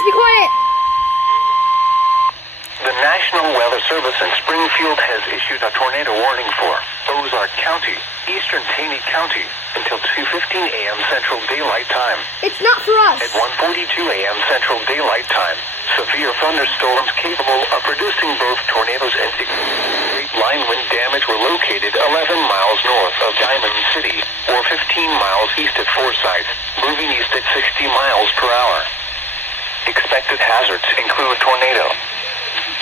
guys, be quiet. The National Weather Service in Springfield has issued a tornado warning for Ozark County, Eastern Taney County, until 2:15 a.m. Central Daylight Time. It's not for us. At 1:42 a.m. Central Daylight Time, severe thunderstorms capable of producing both tornadoes and great line wind damage were located 11 miles north of Diamond City, or 15 miles east at Forsyth, moving east at 60 miles per hour. Expected hazards include tornado.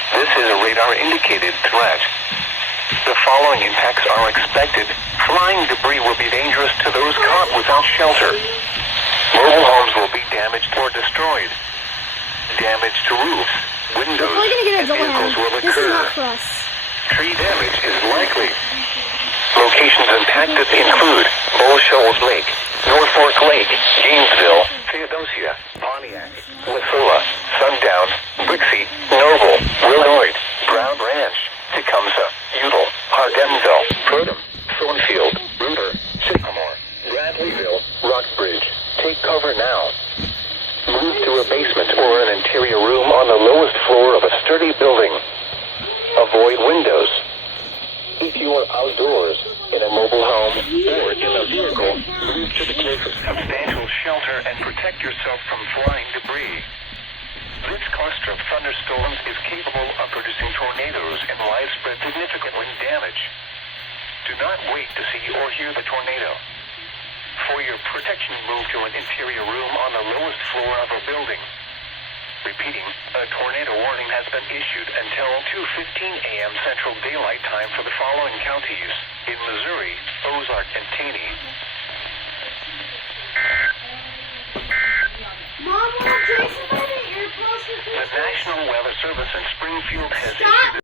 This is a radar-indicated threat. The following impacts are expected. Flying debris will be dangerous to those caught without shelter. Mobile homes will be damaged or destroyed. Damage to roofs, windows, We're gonna get a and double vehicles hand. will This is occur. not for us. Tree damage is likely. Locations impacted include Bull Shoals Lake, North Fork Lake, Gainesville, Theodosia, Pontiac, Missoula, Sundown, Brixie, Noble, Willinoid, Brown Ranch, Tecumseh, Udall, Hardemville, Purdom, Thornfield, Reuter, Sycamore, Bradleyville, Rockbridge. Take cover now. Move to a basement or an interior room on the lowest floor of a sturdy building. Avoid windows. If you are outdoors, in a mobile home, or in a vehicle, move to the closest substantial shelter and protect yourself from flying debris. This cluster of thunderstorms is capable of producing tornadoes and widespread significant wind damage. Do not wait to see or hear the tornado. For your protection, move to an interior room on the lowest floor of a building. Repeating, a tornado warning has been issued until 2:15 a.m. Central Daylight Time for the following counties in Missouri, Ozark, and Taney. Mom, will Jason buy the earplugs for The Christmas? National Weather Service in Springfield has Stop. issued